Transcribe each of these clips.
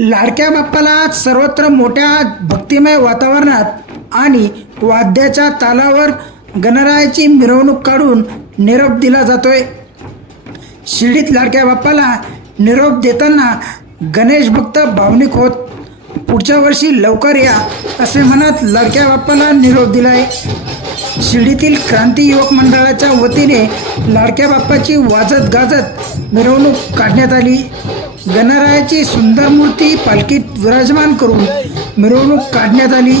लाडक्या बाप्पाला सर्वत्र मोठ्या भक्तिमय वातावरणात आणि वाद्याच्या तालावर गणरायाची मिरवणूक काढून निरोप दिला जातोय. शिर्डीत लाडक्या बाप्पाला निरोप देताना गणेश भक्त भावनिक होत पुढच्या वर्षी लवकर या असे म्हणत लाडक्या बाप्पाला निरोप दिलाय. शिर्डीतील क्रांती युवक मंडळाच्या वतीने लाडक्या बाप्पाची वाजत गाजत मिरवणूक काढण्यात आली. गणरायाची सुंदर मूर्ती पालखीत विराजमान करून मिरवणूक काढण्यात आली.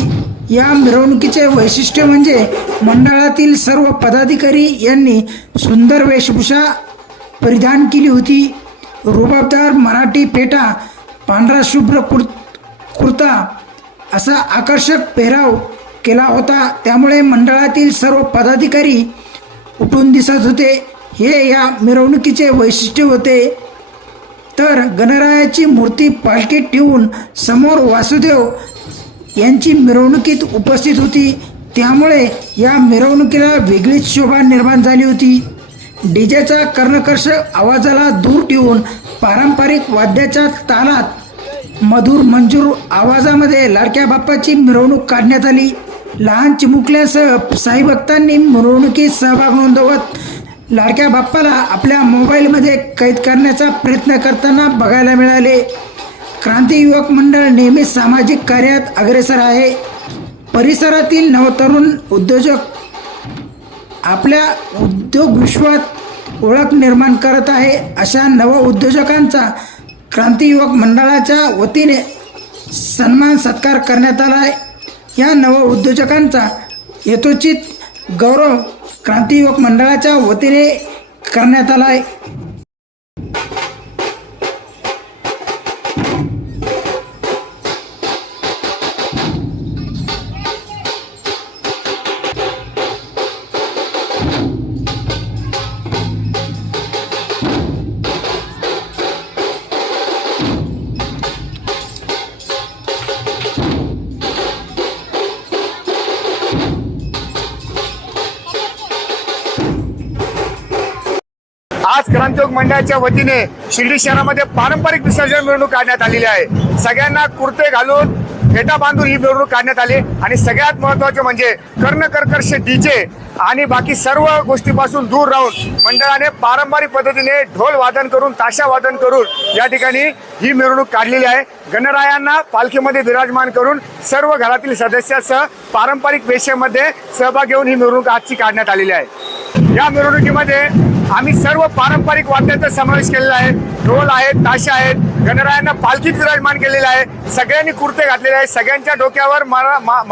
या मिरवणुकीचे वैशिष्ट्य म्हणजे मंडळातील सर्व पदाधिकारी यांनी सुंदर वेशभूषा परिधान केली होती. रुबाबदार मराठी पेटा पांढरा शुभ्र कुर कुर्ता असा आकर्षक पेहराव केला होता. त्यामुळे मंडळातील सर्व पदाधिकारी उठून दिसत होते. हे या मिरवणुकीचे वैशिष्ट्य होते. तर गणरायाची मूर्ती पालखीत ठेवून समोर वासुदेव यांची मिरवणुकीत उपस्थित होती. त्यामुळे या मिरवणुकीला वेगळीच शोभा निर्माण झाली होती. डीजेचा कर्णकर्ष आवाजाला दूर ठेवून पारंपरिक वाद्याच्या तालात मधुर मंजूर आवाजामध्ये लाडक्या बाप्पाची मिरवणूक काढण्यात आली. लहान चिमुकल्यासह साईभक्तांनी मिरवणुकीत सहभाग नोंदवत लाडक्या बाप्पाला आपल्या मोबाईलमध्ये कैद करण्याचा प्रयत्न करताना बघायला मिळाले. क्रांती युवक मंडळ नेहमी सामाजिक कार्यात अग्रेसर आहे. परिसरातील नवतरुण उद्योजक आपल्या उद्योग विश्वात ओळख निर्माण करत आहे. अशा नव उद्योजकांचा क्रांती युवक मंडळाच्या वतीने सन्मान सत्कार करण्यात आला आहे. या नव उद्योजकांचा यथोचित गौरव क्रांतियुवक मंडळाच्या वतीने करण्यात आला आज क्रांतियोग मंडळाच्या वतीने शिर्डी शहरामध्ये पारंपरिक विसर्जन मिरवणूक काढण्यात आलेली आहे. सगळ्यांना कुर्ते घालून फेटा बांधून ही मिरवणूक काढण्यात आली. आणि सगळ्यात महत्त्वाचे म्हणजे कर्णकर्कर्ष डीजे आणि बाकी सर्व गोष्टीपासून दूर राहून मंडळाने पारंपरिक पद्धतीने ढोल वादन करून ताशा वादन करून या ठिकाणी ही मिरवणूक काढलेली आहे. गणरायांना पालखीमध्ये विराजमान करून सर्व घरातील सदस्यासह पारंपरिक वेशेमध्ये सहभाग घेऊन ही मिरवणूक आजची काढण्यात आलेली आहे. या मिरवणुकीमध्ये आम्ही सर्व पारंपरिक वाद्यांचा समावेश केलेला आहे. ढोल आहेत ताशा आहेत गणरायांना पालखीत विराजमान केलेलं आहे. सगळ्यांनी कुर्ते घातलेले आहे सगळ्यांच्या डोक्यावर मरा मा-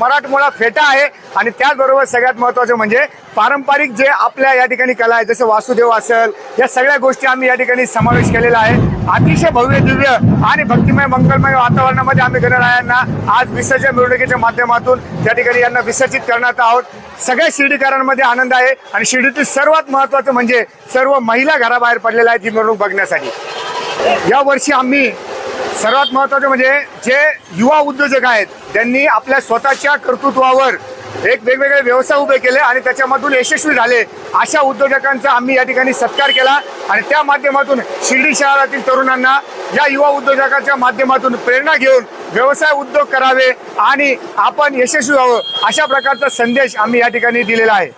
मराठमोळा फेटा आहे. आणि त्याचबरोबर सगळ्यात महत्वाचं म्हणजे पारंपरिक जे आपल्या या ठिकाणी कला आहे जसं वासुदेव असेल या सगळ्या गोष्टी आम्ही या ठिकाणी समावेश केलेला आहे. अतिशय भव्य दिव्य आणि भक्तिमय मंगलमय वातावरणामध्ये आम्ही गणरायांना आज विसर्जन मिरवणुकीच्या माध्यमातून त्या ठिकाणी यांना विसर्जित करण्यात आहोत. सगळ्या शिर्डीकरांमध्ये आनंद आहे. आणि शिर्डीतील सर्वात महत्वाचं म्हणजे सर्व महिला घराबाहेर पडलेल्या आहेत ही मिरवणूक बघण्यासाठी. या वर्षी आम्ही सर्वात महत्वाचं म्हणजे जे युवा उद्योजक आहेत त्यांनी आपल्या स्वतःच्या कर्तृत्वावर एक वेगवेगळे व्यवसाय उभे केले आणि त्याच्यामधून यशस्वी झाले अशा उद्योजकांचा आम्ही या ठिकाणी सत्कार केला आणि त्या माध्यमातून शिर्डी शहरातील तरुणांना या युवा उद्योजकाच्या माध्यमातून प्रेरणा घेऊन व्यवसाय उद्योग करावे आणि आपण यशस्वी व्हावं अशा प्रकारचा संदेश आम्ही या ठिकाणी दिलेला आहे.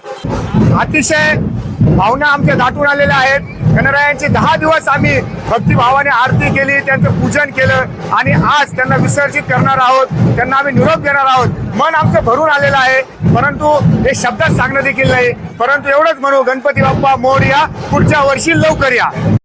अतिशय भावना आमच्या दाटून आलेल्या आहेत. गणरायांचे दहा दिवस आम्ही भक्तिभावाने आरती केली त्यांचं पूजन केलं आणि आज त्यांना विसर्जित करणार आहोत त्यांना आम्ही निरोप देणार आहोत. मन आमचं भरून आलेलं आहे परंतु हे शब्दात सांगणं देखील नाही. परंतु एवढंच म्हणू गणपती बाप्पा मोरया पुढच्या वर्षी लवकर या.